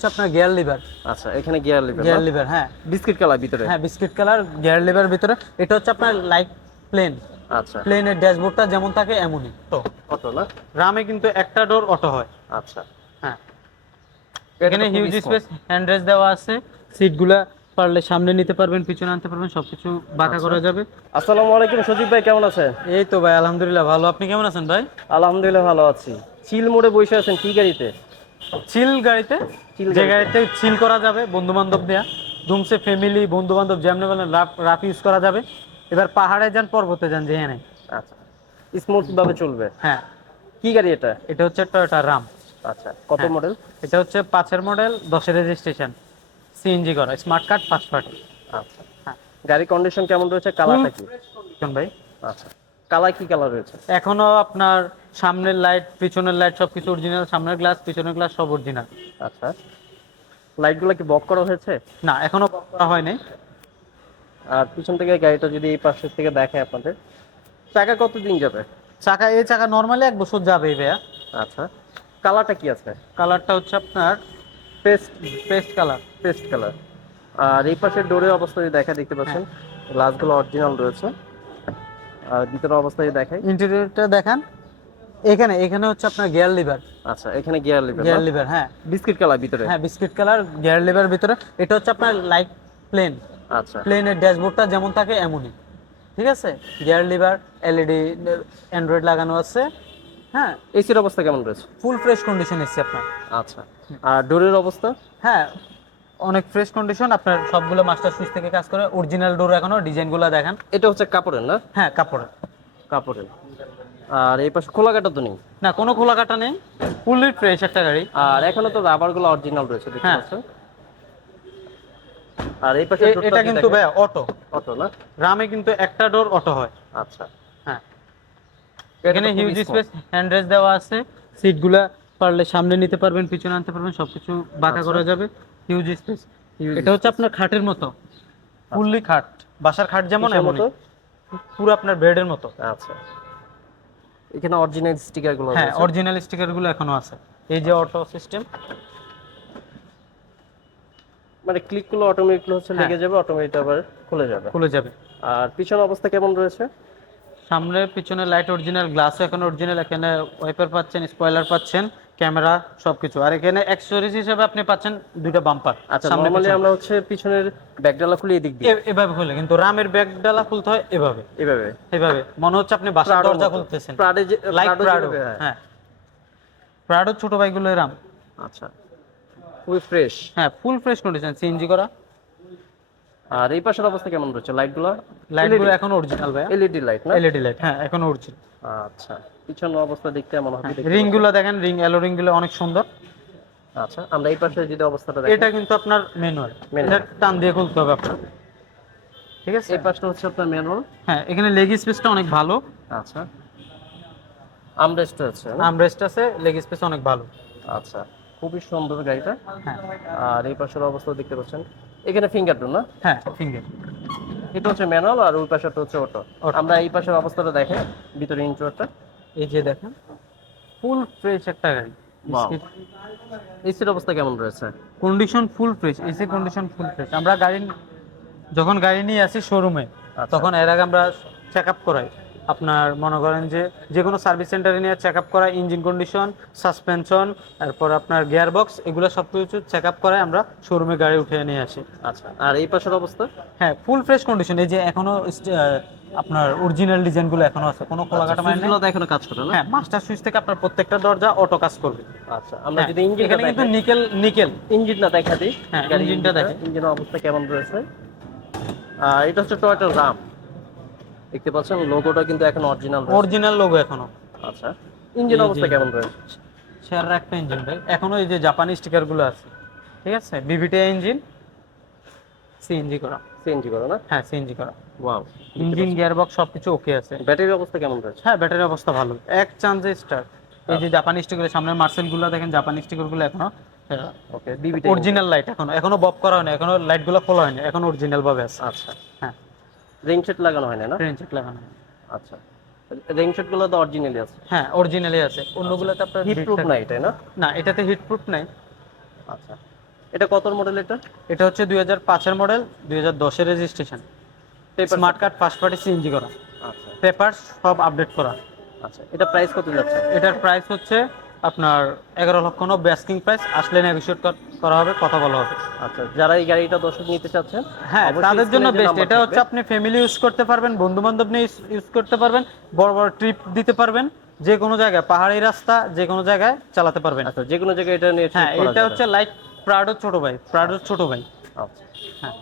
হচ্ছে আপনার gear liver. আচ্ছা, এখানে গিয়ার লিভার, গিয়ার লিভার, হ্যাঁ বিস্কিট কালার ভিতরে। হ্যাঁ বিস্কিট কালার গিয়ার লিভার ভিতরে। এটা হচ্ছে আপনার লাইক প্লেন। আচ্ছা, প্লেনের ড্যাশবোর্ডটা যেমন থাকে এমনই তো। অটো না? রামে কিন্তু একটা ডোর অটো হয়। আচ্ছা, হ্যাঁ, এখানে এটা তো হিউজ খুবই স্পেস, হ্যান্ড রেস্ট দেওয়া আছে। সিটগুলা পারলে সামনে নিতে পারবেন, পিছনে আনতে পারবেন, সবকিছু বাঁকা আচ্ছা। করা যাবে। আসসালামু আলাইকুম সজীব ভাই, কেমন আছেন? এই তো ভাই আলহামদুলিল্লাহ ভালো। আপনি কেমন আছেন ভাই? আলহামদুলিল্লাহ ভালো আছি। চিল মোড়ে বসে আছেন কি গাড়িতে? চিল গাড়িতে, যে গাড়িতে চিল করা যাবে বন্ধু বান্ধব দেয়া, ধুমসে ফ্যামিলি বন্ধু বান্ধব যেমন বলেন রাফ রাফ ইউজ করা যাবে। এবার পাহাড়ে যান, পর্বতে যান, যেখানে। আচ্ছা, স্মুথ ভাবে চলবে। হ্যাঁ, কি গাড়ি এটা? এটা হচ্ছে টয়োটা রাম। আচ্ছা, কত হ্যাঁ, মডেল? এটা হচ্ছে 5-এর মডেল, 10-এর রেজিস্ট্রেশন, সিএনজি করা, স্মার্ট কার্ড ফার্স্ট পার্টি। আচ্ছা, হ্যাঁ, গাড়ি কন্ডিশন কেমন রয়েছে? কালারটা কি? ভাই আচ্ছা, কালার কি কালার রয়েছে? এখনো আপনার সামনের লাইট পিছনের লাইট সবকিছু অরিজিনাল, সামনের গ্লাস পিছনের গ্লাস সব অরিজিনাল। আচ্ছা, লাইটগুলো কি বক করা হয়েছে? না, এখনো বক করা হয়নি। আর পিছন থেকে গাড়িটা যদি এই পাশ থেকে দেখে আপনাদের, চাকা কতদিন যাবে? চাকা, এই চাকা নরমালি 1 বছর যাবে ভাইয়া। আচ্ছা, কালারটা কি আছে? কালারটা হচ্ছে আপনার paste paste colour. Paste colour. আর এই পাশের ডোরের অবস্থা যদি দেখা, দেখতে পাচ্ছেন গ্লাসগুলো অরিজিনাল রয়েছে। আর ভিতরের অবস্থা যদি দেখাই, ইন্টেরিয়রটা দেখান। এখানে এখানে হচ্ছে আপনার গিয়ার লিভার। আচ্ছা, এখানে গিয়ার লিভার, গিয়ার লিভার, হ্যাঁ বিস্কিট কালার ভিতরে। হ্যাঁ বিস্কিট কালার গিয়ার লিভার ভিতরে। এটা হচ্ছে আপনার লাইক প্লেন। আচ্ছা, প্লেনের ড্যাশবোর্ডটা যেমন থাকে এমনই, ঠিক আছে। গিয়ার লিভার, এলইডি, অ্যান্ড্রয়েড লাগানো আছে। হ্যাঁ, এসির অবস্থা কেমন রয়েছে? ফুল ফ্রেশ কন্ডিশন এসছে আপনার। আচ্ছা, আর ডোরের অবস্থা? হ্যাঁ, অনেক ফ্রেশ কন্ডিশন। আপনার সবগুলো মাস্টার সুইচ থেকে কাজ করে, অরিজিনাল ডোর। এখনো ডিজাইনগুলো দেখেন। এটা হচ্ছে কাপড়ের না? হ্যাঁ, কাপড়ের। কাপড়ের। আর এই পাশে খোলা কাটা তো নেই? না, কোনো খোলা কাটা নেই, ফুললি ফ্রেশ একটা গাড়ি। আর এখনো তো রাবারগুলো অরিজিনাল রয়েছে, দেখতে হ্যাঁ। পাচ্ছেন। আর এই পাশে এটা কিন্তু ভাই অটো। অটো না? রামে কিন্তু একটা ডোর অটো হয়। আচ্ছা, হ্যাঁ, এখানে হিউজ স্পেস, হ্যান্ড রেস্ট দেওয়া আছে। সিটগুলা পারলে সামনে নিতে পারবেন, পিছনে আনতে পারবেন, সবকিছু বাঁকা করা যাবে। Huge space. এটা হচ্ছে আপনার খাটের মতো, ফুললি খাট, বাসার খাট যেমন এমন, পুরো আপনার বেডের মতো। আচ্ছা, এখানে অরিজিনাল স্টিকার গুলো হ্যাঁ, রয়েছে। অরিজিনাল স্টিকার গুলো এখনো আছে। এই যে অটো সিস্টেম, মানে ক্লিক গুলো অটোমেটিকলি হচ্ছে লেগে যাবে, অটোমেটিক আবার খুলে যাবে। খুলে যাবে। আর পিছনের অবস্থা কেমন রয়েছে? সামনে পিছনে লাইট অরিজিনাল, গ্লাসও এখন অরিজিনাল। এখানে ওয়াইপার পাচ্ছেন, স্পয়লার পাচ্ছেন, ক্যামেরা সবকিছু। আর এখানে অ্যাকসেসরিজ হিসেবে আপনি পাচ্ছেন 2টা বাম্পার। আচ্ছা, নরমালি আমরা হচ্ছে পিছনের ব্যাকডালা খুলে এদিক দিয়ে এভাবে খুলে, কিন্তু রামের ব্যাগডালা খুলতে হয় এভাবে এভাবে এভাবে। মনে হচ্ছে আপনি বাসার দরজা খুলতেছেন। প্রাডে যে লাইক প্রাডো। হ্যাঁ। হ্যাঁ, প্রাডো ছোট বাইকগুলো রাম। আচ্ছা, খুবই ফ্রেশ। হ্যাঁ, ফুল ফ্রেশ কন্ডিশন, সিএনজি করা। আর এই পাশের অবস্থা কেমন রয়েছে? লাইটগুলো এখন অরিজিনাল ভাই, এলইডি লাইট না? এলইডি লাইট, হ্যাঁ এখন অরিজিনাল। আচ্ছা, পিছনের অবস্থা দেখতে এমন হবে। রিংগুলো দেখেন, রিং এলো রিংগুলো অনেক সুন্দর। আচ্ছা, আমরা এই পাশে যদি অবস্থাটা দেখি, এটা কিন্তু আপনার ম্যানুয়াল, এটা টান দিয়ে খুলতে হবে আপনার, ঠিক আছে। এই পাশটা হচ্ছে আপনার ম্যানুয়াল। হ্যাঁ, এখানে লেগ স্পেসটা অনেক ভালো। আচ্ছা, আমরেস্ট আছে না? আমরেস্ট আছে, লেগ স্পেস অনেক ভালো। আচ্ছা, খুবই সুন্দর গাড়িটা। হ্যাঁ, আর এই পাশের অবস্থা দেখতে পাচ্ছেন, এখানে ফিঙ্গারপ্রিন্ট না? হ্যাঁ ফিঙ্গার। এটা হচ্ছে ম্যানুয়াল, আর ওই পাশেরটা হচ্ছে অটো। আমরা এই পাশের অবস্থাটা দেখে ভিতরে ইন্টেরিয়রটা। এই যে দেখেন, ফুল ফ্রেশ একটা গাড়ি। এসির অবস্থা কেমন রয়েছে? Condition full fresh, AC condition full fresh. আমরা যখন গাড়ি নিয়ে আসি শোরুমে, তখন এর আগে আমরা চেক আপ করাই। আপনার মনে করেন যে কোনো সার্ভিস সেন্টারে নিয়ে চেক আপ করাই, ইঞ্জিন কন্ডিশন, সাসপেনশন, তারপর আপনার গিয়ার বক্স, এগুলো সব কিছু চেক আপ করাই আমরা শোরুমে গাড়ি উঠে নিয়ে আসি। আচ্ছা, আর এই পাশের অবস্থা? হ্যাঁ, ফুল ফ্রেশ কন্ডিশন। এই যে এখনো আপনার অরিজিনাল ডিজাইনগুলো এখনো আছে, কোনো খোলাকাটা মানে সুইচগুলো তো এখনো কাজ করে না? হ্যাঁ, মাস্টার সুইচ থেকে আপনার প্রত্যেকটা দরজা অটো কাজ করবে। আচ্ছা, আমরা যদি ইঞ্জিনটা এখানে কিন্তু নিকেল ইঞ্জিনটা দেখা দিই। হ্যাঁ, ইঞ্জিনটা দেখেন, ইঞ্জিনের অবস্থা কেমন রয়েছে। এটা হচ্ছে টয়োটা রাম, দেখতে পাচ্ছেন লোগোটা কিন্তু এখন অরিজিনাল লোগো এখনো। আচ্ছা, ইঞ্জিন অবস্থা কেমন রয়েছে? সেরা একটা ইঞ্জিন ভাই, এখনো এই যে জাপানি স্টিকার গুলো আছে, ঠিক আছে। বিভিটি ইঞ্জিন, সিএনজি করা। সিএনজি করা না? হ্যাঁ, সিএনজি করা। ওয়াও, ইঞ্জিন গিয়ার বক্স সবকিছু ওকে আছে। ব্যাটারির অবস্থা কেমন রয়েছে? হ্যাঁ, ব্যাটারির অবস্থা ভালো, এক চান্সে স্টার্ট। এই যে জাপানি স্টিকার, সামনের মার্সেল গুলো দেখেন, জাপানি স্টিকার গুলো এখনো ওকে, বিভিটি অরিজিনাল লাইট, এখনো বব করা হয়নি, এখনো লাইট গুলো খোলা হয়নি, এখন অরিজিনাল ভাবে আছে। আচ্ছা, হ্যাঁ, রিং সেট লাগানো হয় না? রিং সেট লাগানো হয়। আচ্ছা, রিং সেট গুলো তো অরিজিনালি আছে? হ্যাঁ, অরিজিনালি আছে। অন্যগুলোতে আপনার হিট প্রুফ নাই, তাই না? না, এটাতে হিট প্রুফ নাই। আচ্ছা, এটা কত মডেল এটা? এটা হচ্ছে 2005 এর মডেল, 2010 এর registration, smart card, first party, CNG করা, আচ্ছা পেপার সব আপডেট করা। আচ্ছা, এটা প্রাইস কত যাচ্ছে? এটার প্রাইস হচ্ছে আপনার 11,90,000 বেস্কিং প্রাইস, আসলে নেগোশিয়েট করা হবে, কথা বলা হবে। আচ্ছা, যারা এই গাড়িটা দর্শক নিতে চাচ্ছেন, হ্যাঁ অবশ্যই তাদের জন্য স্ক্রিনে যে বেস্ট। নাম্বার এটা হচ্ছে থাকবে। আপনি ফ্যামিলি ইউজ করতে পারবেন, বন্ধু বান্ধব নিয়ে ইউজ করতে পারবেন, বড় বড় ট্রিপ দিতে পারবেন, যে কোনো জায়গায় পাহাড়ি রাস্তা যে কোনো জায়গায় চালাতে পারবেন। আচ্ছা, যে কোনো জায়গায় এটা নিয়ে হ্যাঁ trip করা এটা যাবে। হচ্ছে লাইক প্রাডোর ছোট ভাই, প্রাডোর ছোট ভাই। আচ্ছা, হ্যাঁ